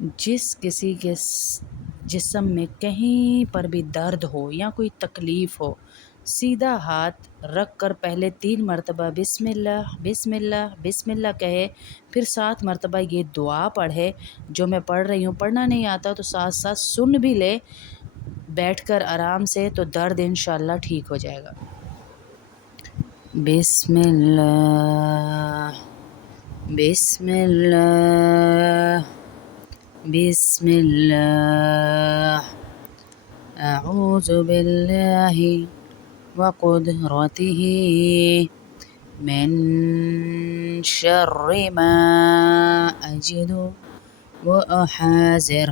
जिस किसी के जिस्म में कहीं पर भी दर्द हो या कोई तकलीफ़ हो, सीधा हाथ रख कर पहले 3 मरतबा बिस्मिल्लाह बिस्मिल्लाह बिस्मिल्लाह कहे, फिर 7 मरतबा ये दुआ पढ़े जो मैं पढ़ रही हूँ। पढ़ना नहीं आता तो साथ-साथ सुन भी ले बैठकर आराम से, तो दर्द इंशाअल्लाह ठीक हो जाएगा। बिस्मिल्लाह बिस्मिल्लाह बिस्मिल्लाह अऊज़ु बिल्लाहि व क़ुदरतिही मिन शर्रि मा अजिदु व अहाज़िर।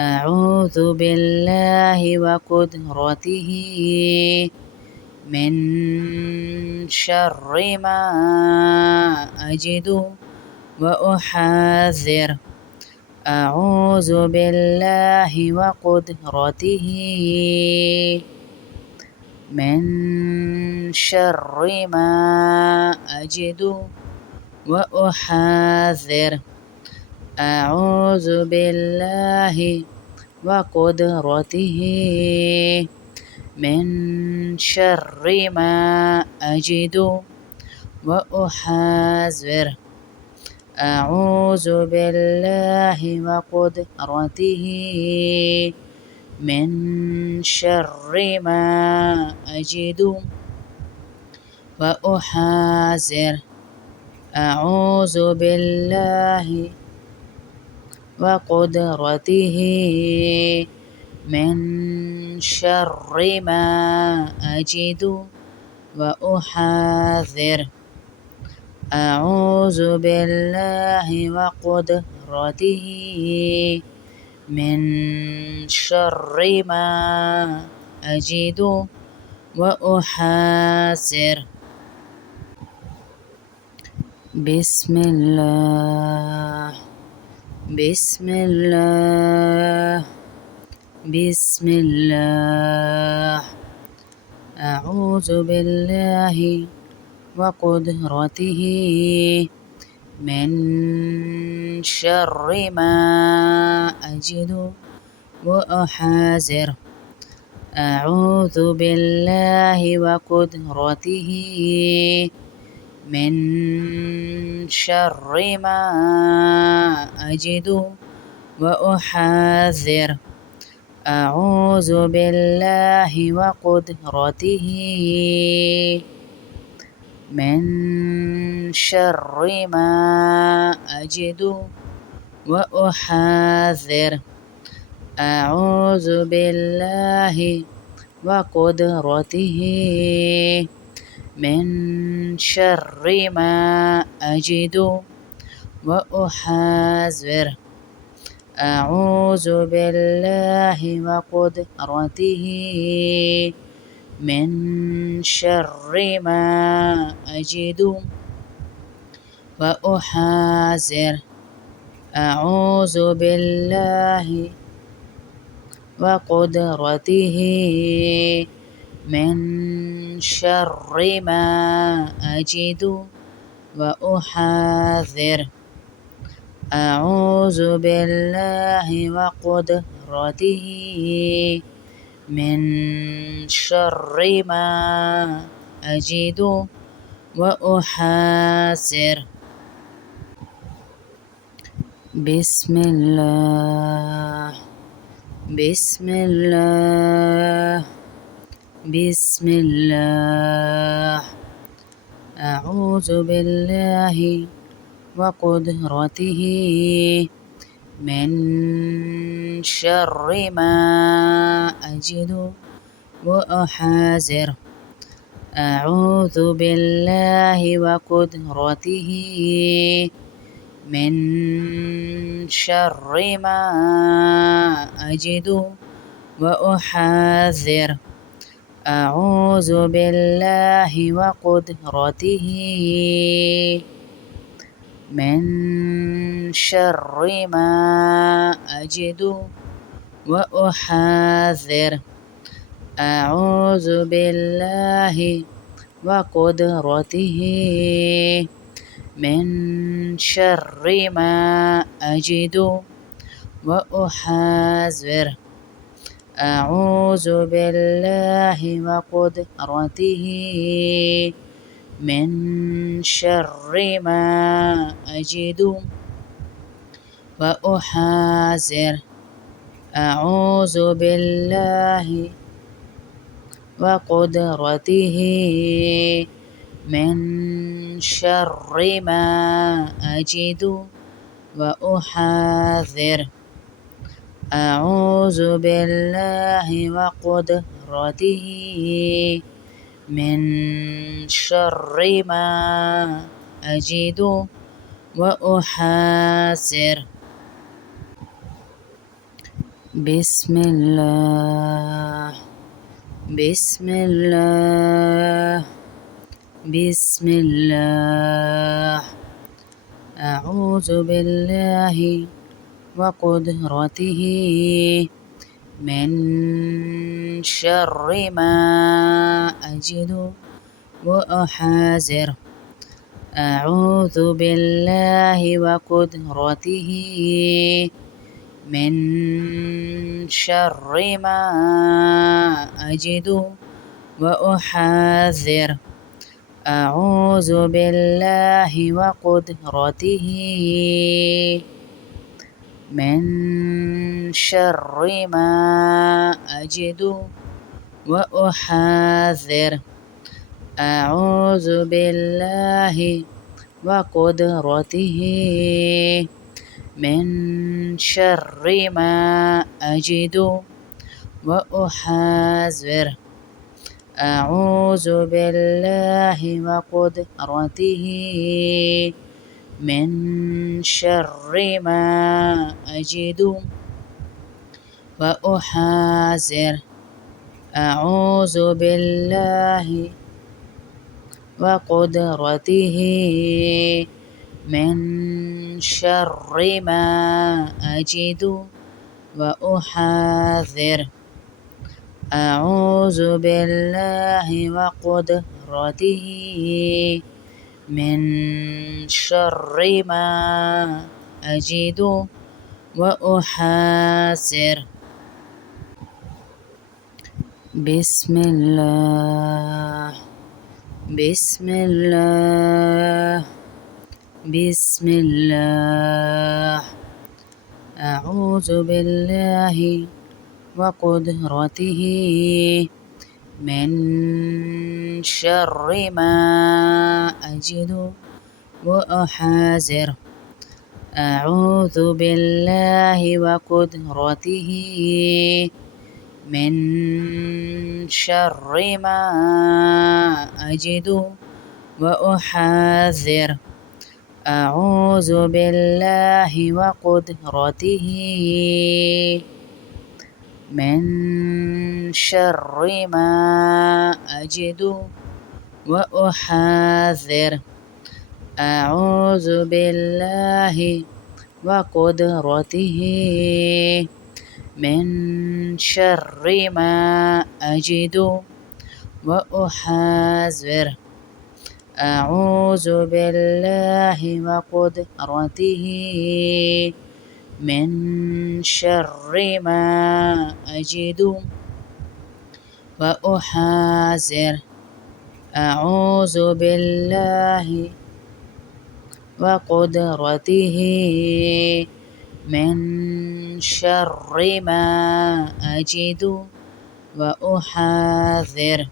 अऊज़ु बिल्लाहि व क़ुदरतिही मिन शर्रि मा अजिदु व अहाज़िर। अऊज़ु बिल्लाहि व क़ुदरतिही मिन शर्रि मा अजिदु व अहाज़िर। अऊज़ु बिल्लाहि व क़ुदरतिही मिन शर्रि मा अजिदु व अहाज़िर। अऊज़ु बिल्लाहि व क़ुदरतिही मिन शर्रि मा अजिदु व अहाज़िर। अऊज़ु बिल्लाहि व क़ुदरतिही मिन शर्रि मा अजिदु व अहाज़िर। अऊज़ु बिल्लाहि व क़ुदरतिही मिन शर्रि मा अजिदु व अहाज़िर। बिस्मिल्लाह बिस्मिल्लाह बिस्मिल्लाह अऊज़ु बिल्लाहि व क़ुदरतिही मिन शर्रि मा अजिदु व अहाज़िर। अऊज़ु बिल्लाहि व क़ुदरतिही मिन शर्रि मा अजिदु व अहाज़िर। अऊज़ु बिल्लाहि व क़ुदरतिही मिन शर्रि मा अजिदु व अहाज़िर। अऊज़ु बिल्लाहि व क़ुदरतिही मिन शर्रि मा अजिदु व अहाज़िर। अऊज़ु बिल्लाहि व क़ुदरतिही मिन शर्रि मा अजिदु व अहाज़िर। अऊज़ु बिल्लाहि व क़ुदरतिही मिन शर्रि मा अजिदु व अहाज़िर। अऊज़ु बिल्लाहि व क़ुदरतिही मिन शर्रि मा अजिदु व अहाज़िर। बिस्मिल्लाह बिस्मिल्लाह बिस्मिल्लाह अऊज़ु बिल्लाहि व क़ुदरतिही मिन शर्रि मा अजिदु व अहाज़िर। अऊज़ु बिल्लाहि व क़ुदरतिही मिन शर्रि मा अजिदु व अहाज़िर। अऊज़ु बिल्लाहि व क़ुदरतिही मिन शर्रि मा अजिदु व अहाज़िर। अऊज़ु बिल्लाहि व क़ुदरतिही मिन शर्रि मा अजिदु وأحاذر. أعوذ بالله وقدرته من شر ما أجد وأحاذر. أعوذ بالله وقدرته من شر ما أجد وأحاذر. أعوذ بالله وقدرته من شر ما أجد وأحاذر. بسم الله بسم الله بسم الله. أعوذ بالله وقدرته من شر ما أجد وأحاذر. أعوذ بالله وقدرته من شر ما أجد وأحاذر. أعوذ بالله وقدرته من شر ما أجد وأحاذر. أعوذ بالله وقدرته من شر ما أجد وأحاذر. أعوذ بالله وقدرته من شر ما أجد وأحاذر. أعوذ بالله وقدرته من شر ما أجد وأحاذر. أعوذ بالله وقدرته من شر ما أجد وأحاذر. بسم الله بسم الله بسم الله. أعوذ بالله وقدرته من شر ما أجد وأحاذر. أعوذ بالله وقدرته من شر ما أجد وأحاذر. أعوذ بالله وقدرته من شر ما أجد وأحاذر. أعوذ بالله وقدرته من شر ما أجد وأحاذر. أعوذ بالله وقدرته من شر ما أجد وأحاذر. أعوذ بالله وقدرته من شر ما أجد وأحاذر.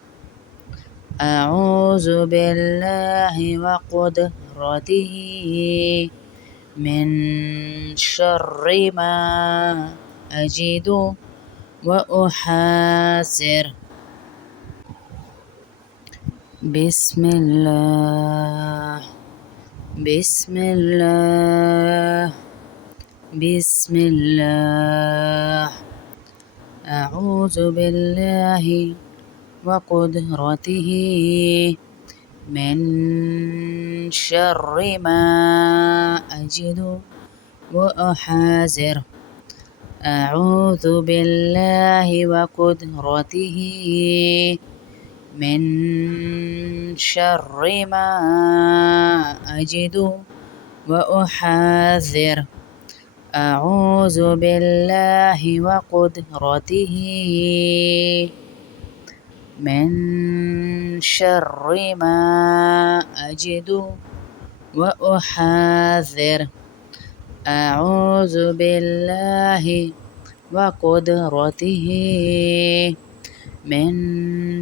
أعوذ بالله وقدرته من شر ما أجد وأحاذر. بسم الله بسم الله بسم الله. أعوذ بالله وقدرته من شر ما أجد وأحاذر. أعوذ بالله وقدرته من شر ما أجد وأحاذر. أعوذ بالله وقدرته من شر ما أجد وأحاذر. أعوذ بالله وقدرته من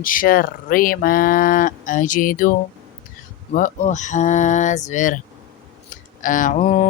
شر ما أجد وأحاذر. أعوذ